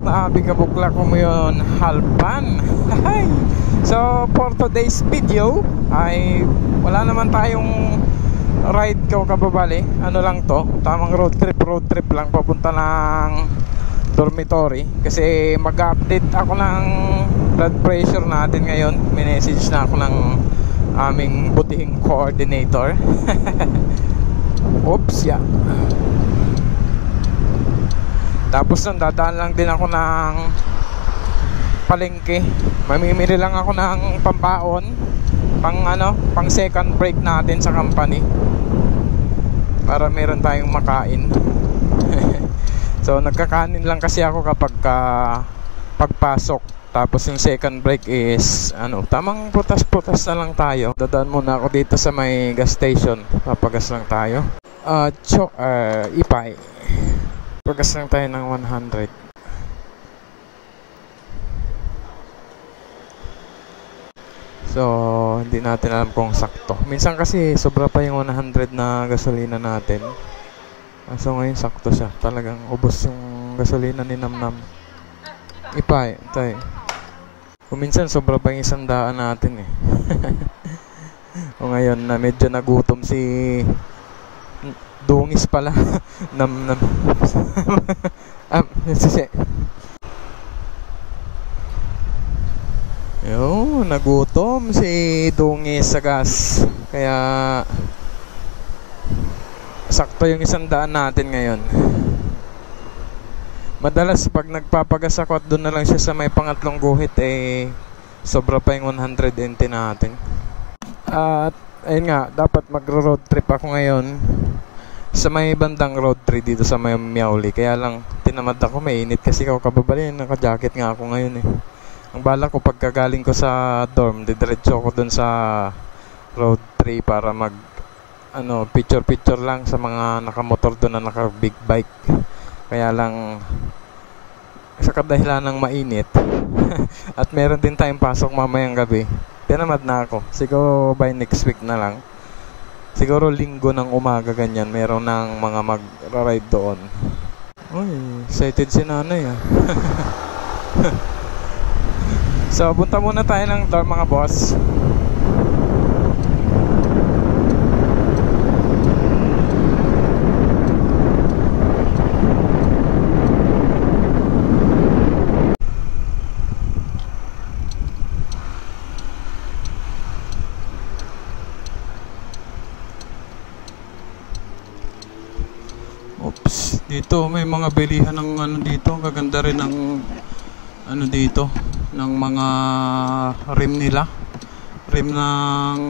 Kabukla ko mo yun, Halpan. So for today's video ay wala naman tayong ride ko kababali. Ano lang to, tamang road trip lang papunta ng dormitory. Kasi mag-update ako ng blood pressure natin ngayon. Minessage na ako ng aming butihing coordinator. Oops, yeah. Tapos nang dadaan lang din ako ng palengke. Mamimili lang ako ng pambaon, pang second break natin sa company, para meron tayong makain. So nagkakanin lang kasi ako kapag pagpasok. Tapos yung second break is tamang putas-putas na lang tayo. Dadaan muna ako dito sa may gas station. Papagas lang tayo. Ipay. Pagas lang tayo ng 100. So hindi natin alam kung sakto. Minsan kasi sobra pa yung 100 na gasolina natin. So ngayon sakto siya. Talagang ubos yung gasolina ni Namnam. Ipay, tayo. Kung minsan sobra pa yung 100 natin eh. O ngayon na medyo nagutom si Dungis pala. Namnam. Nagutom si Dungis sa gas. Kaya sakto yung 100 natin ngayon. Madalas pag nagpapagas ako at doon na lang siya sa may pangatlong guhit, sobra pa yung 120 natin. At ayun nga, dapat magro-road trip ako ngayon sa may bandang road trip dito sa may Miauli. Kaya lang tinamad ako, mainit kasi ako kababali. Naka-jacket nga ako ngayon eh. Ang bala ko pagkagaling ko sa dorm, didiretso ako doon sa road trip para mag picture lang sa mga nakamotor doon na naka-big bike. Kaya lang sa kadahilan ng mainit at meron din tayong pasok mamayang gabi, tinamad na ako. Siguro by next week na lang. Siguro linggo ng umaga ganyan, meron ng mga mag-ride doon. Uy, excited si nanay ah. So punta muna tayo ng dorm mga boss. Oops, dito may mga bilihan ng dito. Gaganda rin ng dito ng mga rim nila. Rim ng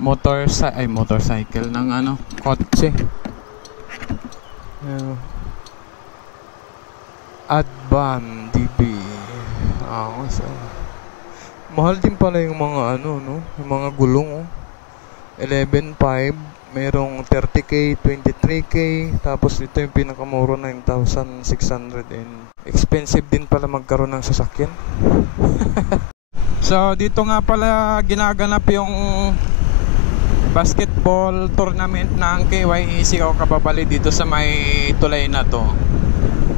motorcycle ng kotse. Advan DB. So mahal din pala yung mga yung mga gulong 11.5. Merong 30k, 23k, tapos ito yung pinakamura, 9,600. And expensive din pala magkaroon ng sasakyan. So dito nga pala ginaganap yung basketball tournament ng KYEC o kababali dito sa may tulay na to.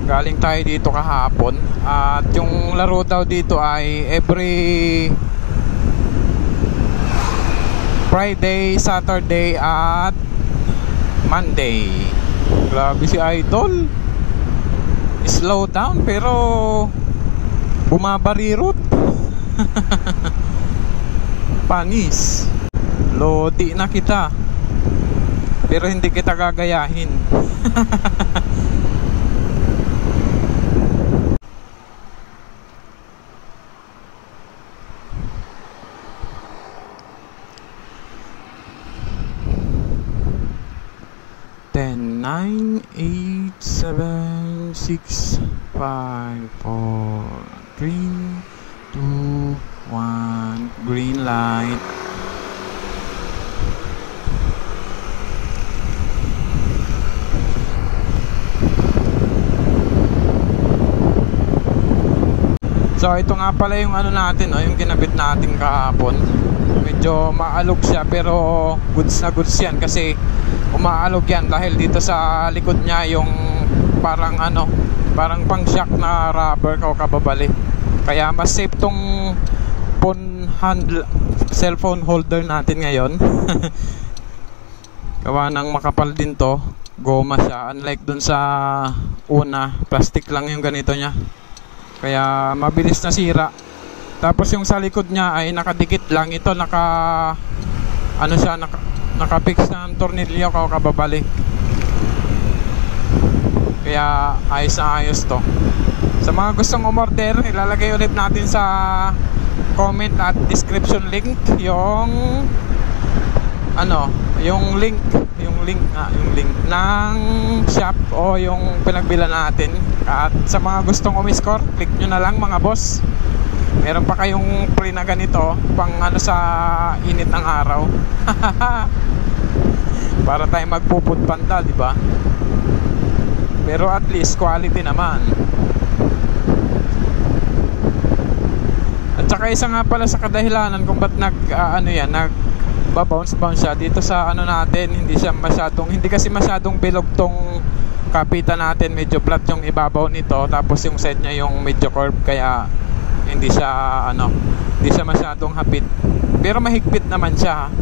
Galing tayo dito kahapon. At yung laro daw dito ay every Friday, Saturday at Monday. Grabe si Idol. Slow down pero bumabarirot. Panis. Lodi na kita. Pero hindi kita gagayahin. Ten, 9, 8, 7, 6, 5, 4, 3, 2, 1, green light. So ito nga pala yung natin, yung kinabit natin kahapon. Medyo maalog siya pero goods na goods yan kasi umaalog yan dahil dito sa likod niya yung parang parang pang shock na rubber o kababali. Kaya mas safe tong cellphone holder natin ngayon. Gawa ng makapal din to, goma siya, unlike dun sa una, plastic lang yung ganito niya, kaya mabilis na sira. Tapos yung sa likod niya ay nakadikit lang, ito nakapix ng tornilyo o kababali. Kaya ayos na ayos to. Sa mga gustong umorder, ilalagay ulit natin sa comment at description link yung link ng shop o yung pinagbilan natin. At sa mga gustong umiscore, click nyo na lang mga boss. Meron pa kayong free na ganito pang sa init ng araw. Para tayo magpuput panda, di ba? Pero at least quality naman. At saka isa nga pala sa kadahilanan kung ba't nagba-bounce siya dito sa natin, hindi kasi masyadong bilog tong kapita natin, medyo flat yung ibabaw nito, tapos yung side niya yung medyo curve, kaya hindi siya masyadong hapit. Pero mahigpit naman siya.